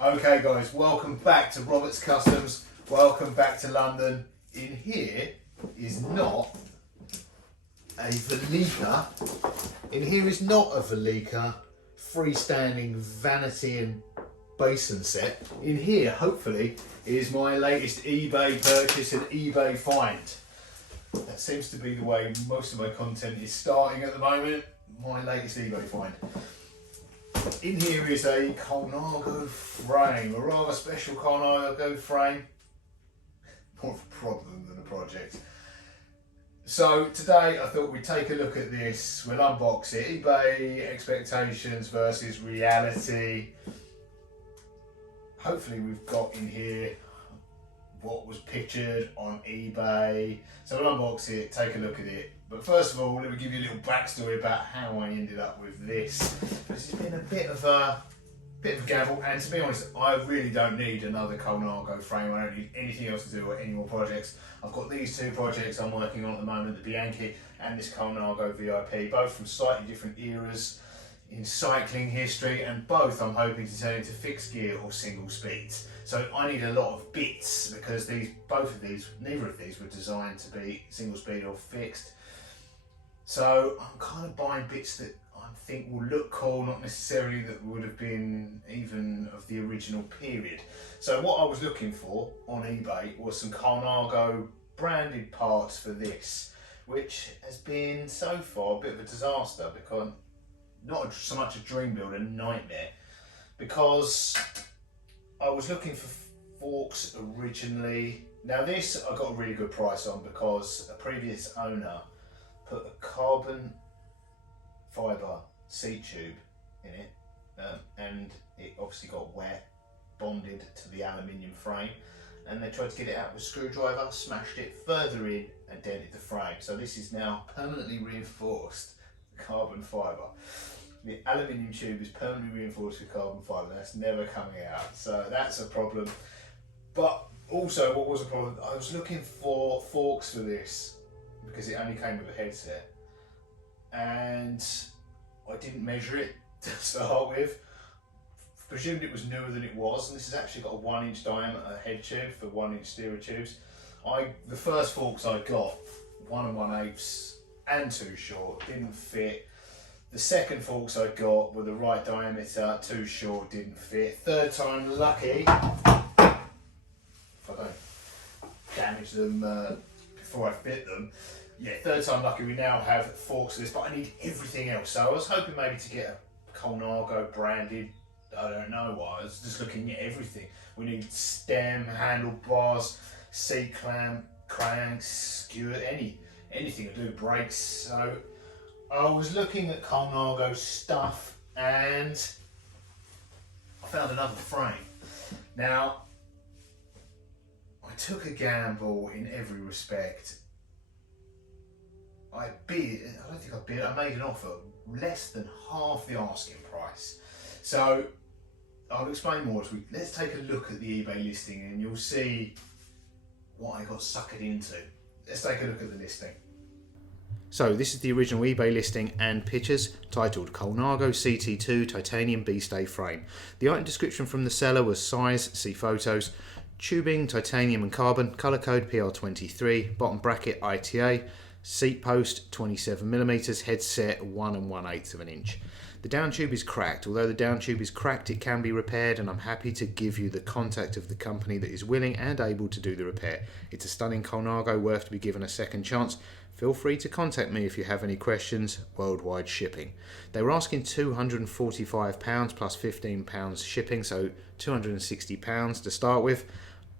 Okay guys, welcome back to Robert's Customs, welcome back to London. In here is not a Velika, freestanding vanity and basin set. In here, hopefully, is my latest eBay purchase and eBay find. That seems to be the way most of my content is starting at the moment, my latest eBay find. In here is a Colnago frame, a rather special Colnago frame. More of a problem than a project. So today I thought we'd take a look at this, we'll unbox it, eBay expectations versus reality. Hopefully we've got in here what was pictured on eBay. So we'll unbox it, take a look at it. But first of all, let me give you a little backstory about how I ended up with this. This has been a bit of a gamble, and to be honest, I really don't need another Colnago frame. I don't need anything else to do or any more projects. I've got these two projects I'm working on at the moment, the Bianchi and this Colnago VIP, both from slightly different eras in cycling history, and both I'm hoping to turn into fixed gear or single speeds. So I need a lot of bits because neither of these were designed to be single speed or fixed. So I'm kind of buying bits that I think will look cool, not necessarily that would have been even of the original period. So what I was looking for on eBay was some Colnago branded parts for this, which has been so far a bit of a disaster, because not so much a dream build, a nightmare, because I was looking for forks originally. Now this I got a really good price on because a previous owner put a carbon fibre seat tube in it, and it obviously got wet, bonded to the aluminium frame, and they tried to get it out with a screwdriver, smashed it further in and dented the frame. So this is now permanently reinforced carbon fibre. The aluminium tube is permanently reinforced with carbon fibre. That's never coming out, so that's a problem. But also, what was a problem, I was looking for forks for this because it only came with a headset, and I didn't measure it to start with. Presumed it was newer than it was, and this has actually got a 1 inch diameter head tube for 1 inch steerer tubes. The first forks I got, 1 1/8 and too short, didn't fit. The second forks I got were the right diameter, too short, didn't fit. Third time lucky, if I don't damage them before I fit them. Yeah, third time lucky, we now have forks for this, but I need everything else. So I was hoping maybe to get a Colnago branded, I don't know why, I was just looking at everything. We need stem, handlebars, seat clamp, cranks, skewer, anything to do, brakes. So I was looking at Colnago stuff and I found another frame. Now, I took a gamble in every respect. I made an offer less than half the asking price. So I'll explain more as let's take a look at the eBay listing and you'll see what I got suckered into. Let's take a look at the listing. So this is the original eBay listing and pictures, titled Colnago CT2 titanium B-stay frame. The item description from the seller was size, see photos, tubing, titanium and carbon, colour code PR23, bottom bracket ITA, seat post 27mm, headset 1 1/8 inch. The down tube is cracked. Although the down tube is cracked, it can be repaired, and I'm happy to give you the contact of the company that is willing and able to do the repair. It's a stunning Colnago, worth to be given a second chance. Feel free to contact me if you have any questions. Worldwide shipping. They were asking £245 plus £15 shipping, so £260 to start with,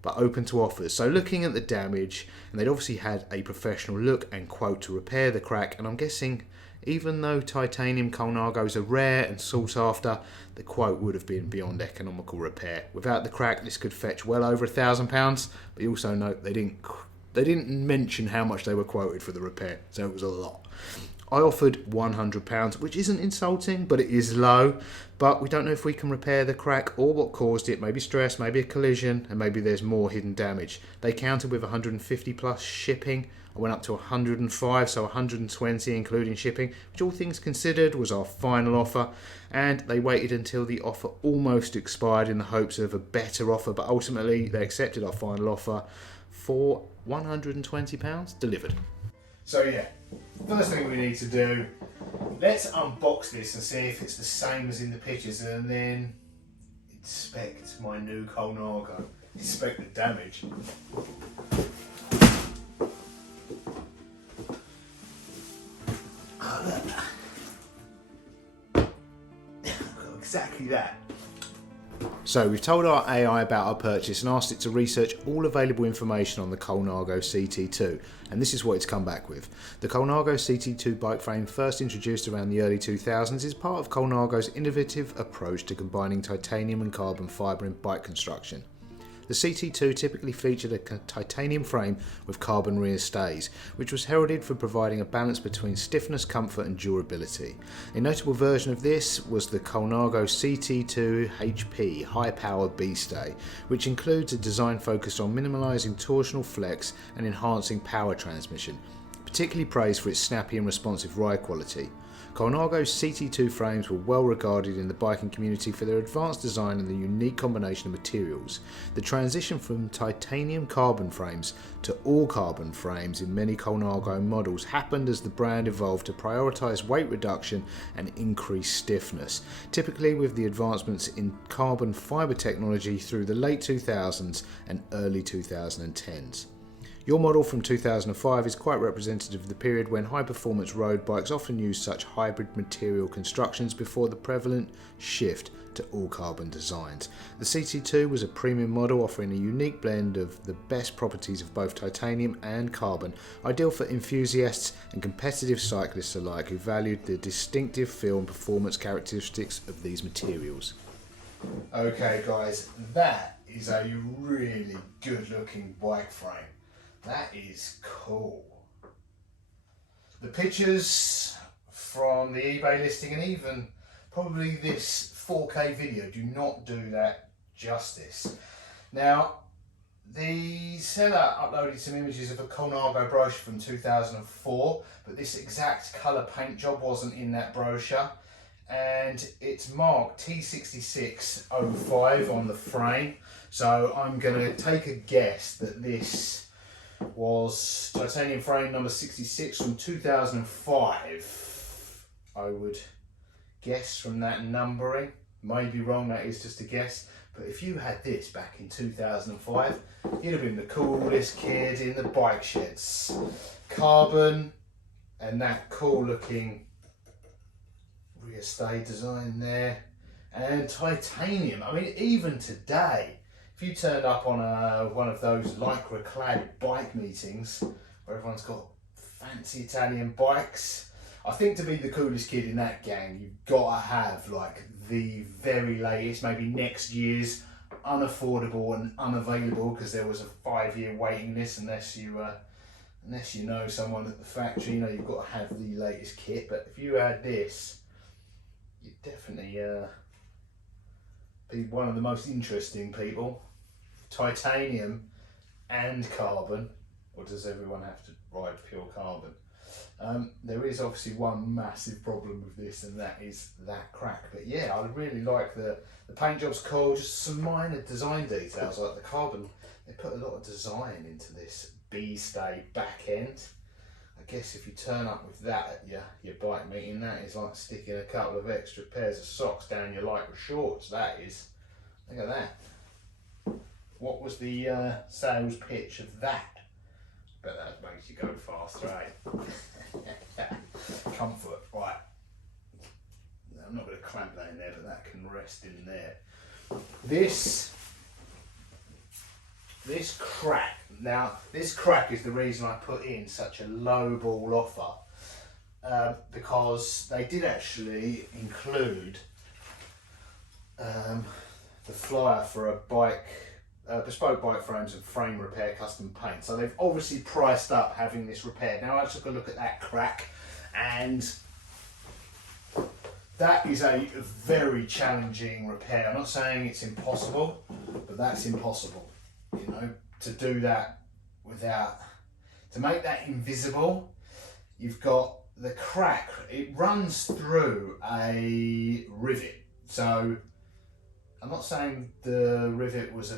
but open to offers. So looking at the damage, and they'd obviously had a professional look and quote to repair the crack, and I'm guessing even though titanium Colnagos are rare and sought after, the quote would have been beyond economical repair. Without the crack, this could fetch well over £1,000, but you also note they didn't mention how much they were quoted for the repair, so it was a lot. I offered £100, which isn't insulting, but it is low. But we don't know if we can repair the crack or what caused it. Maybe stress, maybe a collision, and maybe there's more hidden damage. They countered with 150 plus shipping. I went up to 105, so 120 including shipping, which all things considered was our final offer. And they waited until the offer almost expired in the hopes of a better offer, but ultimately they accepted our final offer for £120 delivered. So yeah, first thing we need to do, let's unbox this and see if it's the same as in the pictures, and then inspect my new Colnago. Inspect the damage. Oh, look. Exactly that. So we've told our AI about our purchase and asked it to research all available information on the Colnago CT2, and this is what it's come back with. The Colnago CT2 bike frame, first introduced around the early 2000s, is part of Colnago's innovative approach to combining titanium and carbon fibre in bike construction. The CT2 typically featured a titanium frame with carbon rear stays, which was heralded for providing a balance between stiffness, comfort and durability. A notable version of this was the Colnago CT2 HP high-power B-stay, which includes a design focused on minimalising torsional flex and enhancing power transmission, particularly praised for its snappy and responsive ride quality. Colnago's CT2 frames were well regarded in the biking community for their advanced design and the unique combination of materials. The transition from titanium carbon frames to all carbon frames in many Colnago models happened as the brand evolved to prioritise weight reduction and increased stiffness, typically with the advancements in carbon fibre technology through the late 2000s and early 2010s. Your model from 2005 is quite representative of the period when high-performance road bikes often used such hybrid material constructions before the prevalent shift to all-carbon designs. The CT2 was a premium model offering a unique blend of the best properties of both titanium and carbon, ideal for enthusiasts and competitive cyclists alike who valued the distinctive feel and performance characteristics of these materials. Okay guys, that is a really good looking bike frame. That is cool. The pictures from the eBay listing and even probably this 4K video do not do that justice. Now, the seller uploaded some images of a Colnago brochure from 2004, but this exact colour paint job wasn't in that brochure, and it's marked T6605 on the frame, so I'm going to take a guess that this was titanium frame number 66 from 2005. I would guess from that numbering. May be wrong, that is just a guess. But if you had this back in 2005, you'd have been the coolest kid in the bike sheds. Carbon and that cool looking rear stay design there. And titanium. I mean, even today, if you turned up on one of those lycra clad bike meetings where everyone's got fancy Italian bikes, I think to be the coolest kid in that gang, you've got to have like the very latest, maybe next year's, unaffordable and unavailable because there was a 5-year waiting list unless you know someone at the factory. You know, you've got to have the latest kit. But if you had this, you'd definitely be one of the most interesting people. Titanium and carbon, or does everyone have to ride pure carbon? There is obviously one massive problem with this, and that is that crack. But yeah, I really like the paint job's cool, just some minor design details like the carbon. They put a lot of design into this B-stay back end. I guess if you turn up with that at your bike meeting, that is like sticking a couple of extra pairs of socks down your lycra shorts. That is, look at that. What was the sales pitch of that? But that makes you go faster, eh? Comfort, right. I'm not going to clamp that in there, but that can rest in there. This crack, now this crack is the reason I put in such a low ball offer, because they did actually include the flyer for a bike, bespoke bike frames and frame repair custom paint. So they've obviously priced up having this repaired. Now I took a look at that crack And that is a very challenging repair. I'm not saying it's impossible, but that's impossible. You know, to do that without, to make that invisible, you've got the crack, it runs through a rivet. So I'm not saying the rivet was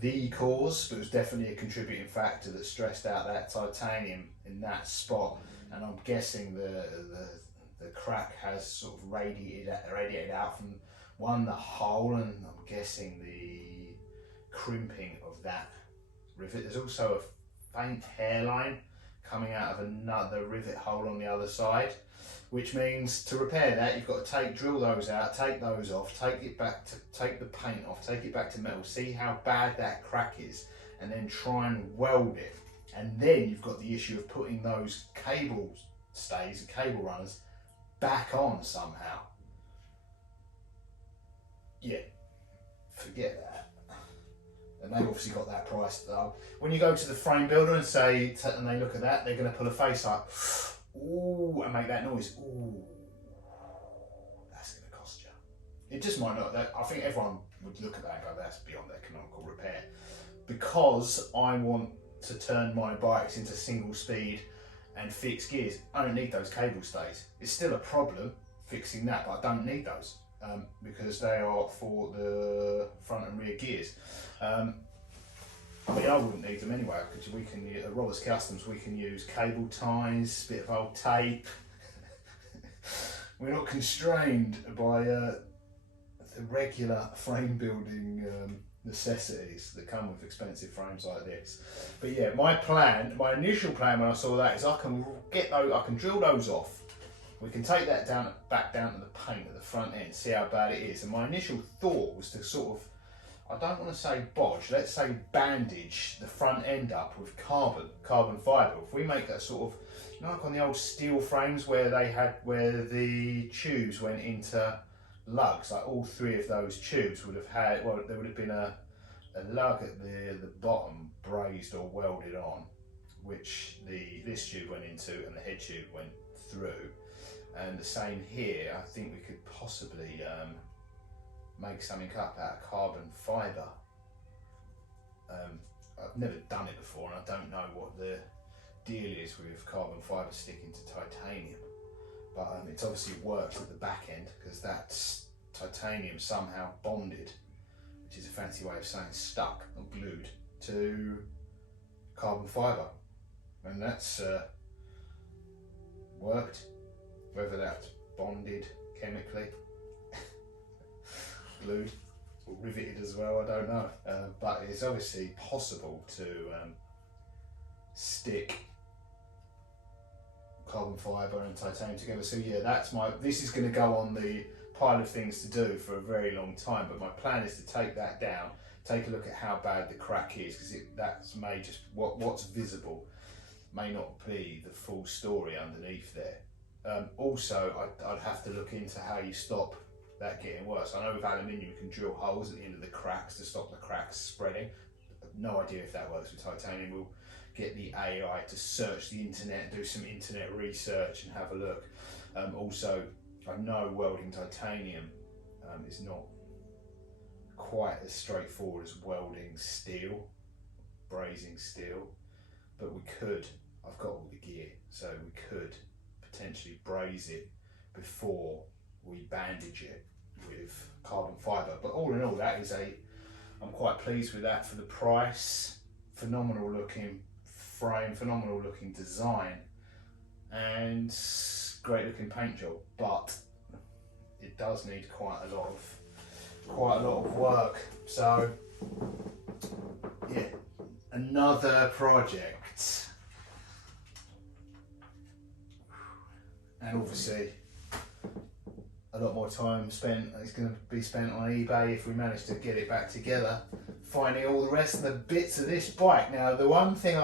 the cause, but it was definitely a contributing factor that stressed out that titanium in that spot. And I'm guessing the crack has sort of radiated out from the hole, and I'm guessing the crimping of that rivet. There's also a faint hairline coming out of another rivet hole on the other side, which means to repair that you've got to drill those out, take those off, take the paint off, take it back to metal, see how bad that crack is, and then try and weld it. And then you've got the issue of putting those cable stays and cable runners back on somehow. Yeah, forget that. And they've obviously got that price. When you go to the frame builder and and they look at that, they're going to pull a face like, ooh, and make that noise. Ooh, that's going to cost you. It just might not. I think everyone would look at that and go, that's beyond economical repair. Because I want to turn my bikes into single speed and fixed gears, I don't need those cable stays. It's still a problem fixing that, but I don't need those because they are for the front and rear gears. I mean, I wouldn't need them anyway, because we can use, at Roberts Customs, we can use cable ties, a bit of old tape. We're not constrained by the regular frame building necessities that come with expensive frames like this. But yeah, my initial plan when I saw that is I can drill those off. We can take that back down to the paint at the front end, see how bad it is. And my initial thought was to sort of, I don't want to say bodge, let's say bandage the front end up with carbon fibre. If we make a sort of, you know, like on the old steel frames where the tubes went into lugs, like all three of those tubes would have had, well, there would have been a lug at the bottom brazed or welded on, which this tube went into and the head tube went through. And the same here, I think we could possibly make something up out of carbon fibre. I've never done it before and I don't know what the deal is with carbon fibre sticking to titanium, but it's obviously worked at the back end because that's titanium somehow bonded, which is a fancy way of saying stuck or glued to carbon fibre, and that's worked. Whether that's bonded chemically, glued or riveted as well, I don't know. But it's obviously possible to stick carbon fibre and titanium together. So yeah, this is going to go on the pile of things to do for a very long time. But my plan is to take that down, take a look at how bad the crack is, because what's visible may not be the full story underneath there. Also, I'd have to look into how you stop that getting worse. I know with aluminium you can drill holes at the end of the cracks to stop the cracks spreading. No idea if that works with titanium. We'll get the AI to search the internet, do some internet research and have a look. Also, I know welding titanium is not quite as straightforward as welding steel, brazing steel, but we could, I've got all the gear, so we could potentially braze it before we bandage it with carbon fibre. But all in all, I'm quite pleased with that for the price. Phenomenal looking frame, phenomenal looking design, and great looking paint job. But it does need quite a lot of work. So yeah, another project. And obviously a lot more time spent is going to be spent on eBay if we manage to get it back together, finding all the rest of the bits of this bike. Now the one thing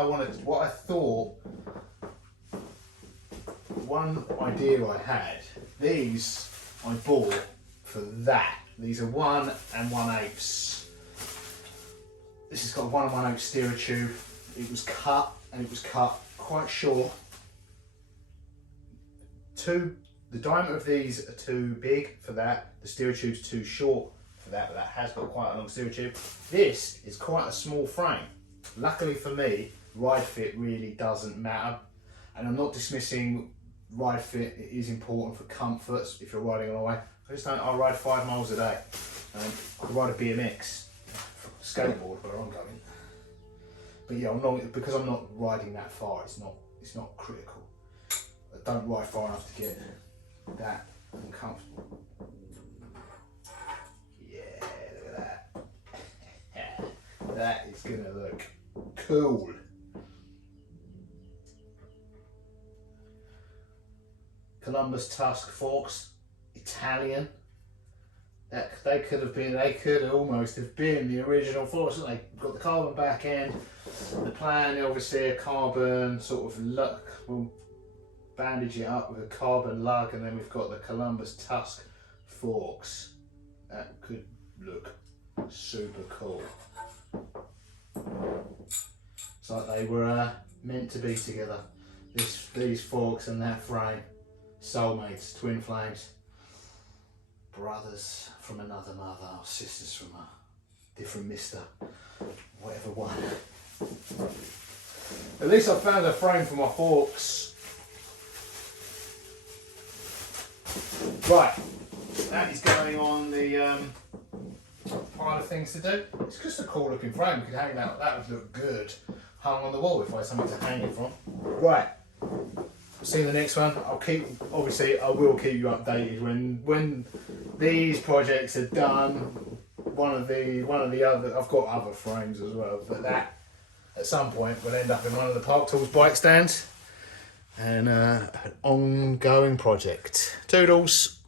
one idea I had, these I bought for that. These are 1 1/8. This has got a 1 1/8 steerer tube. It was cut quite short. The diameter of these are too big for that. The steel tube's too short for that, but that has got quite a long steel tube. This is quite a small frame. Luckily for me, ride fit really doesn't matter. And I'm not dismissing ride fit, it is important for comforts if you're riding on the way. I ride 5 miles a day. I ride a BMX, skateboard where I'm going. But yeah, because I'm not riding that far, it's not critical. I don't ride far enough to get that uncomfortable. Yeah, look at that. That is gonna look cool. Columbus Tusk forks, Italian. They could almost have been the original forks. They got the carbon back end. The plan, obviously, a carbon sort of lug. We'll bandage it up with a carbon lug, and then we've got the Columbus Tusk forks. That could look super cool. It's like they were meant to be together. These forks and that frame, soulmates, twin flames. Brothers from another mother, or sisters from a different mister, whatever one. At least I found a frame for my forks. Right, that is going on the pile of things to do. It's just a cool looking frame. You could hang that would look good hung on the wall if I had something to hang it from. Right. See you in the next one. I will keep you updated when these projects are done. One of the other, I've got other frames as well, but that at some point will end up in one of the Park Tools bike stands, and an ongoing project. Toodles.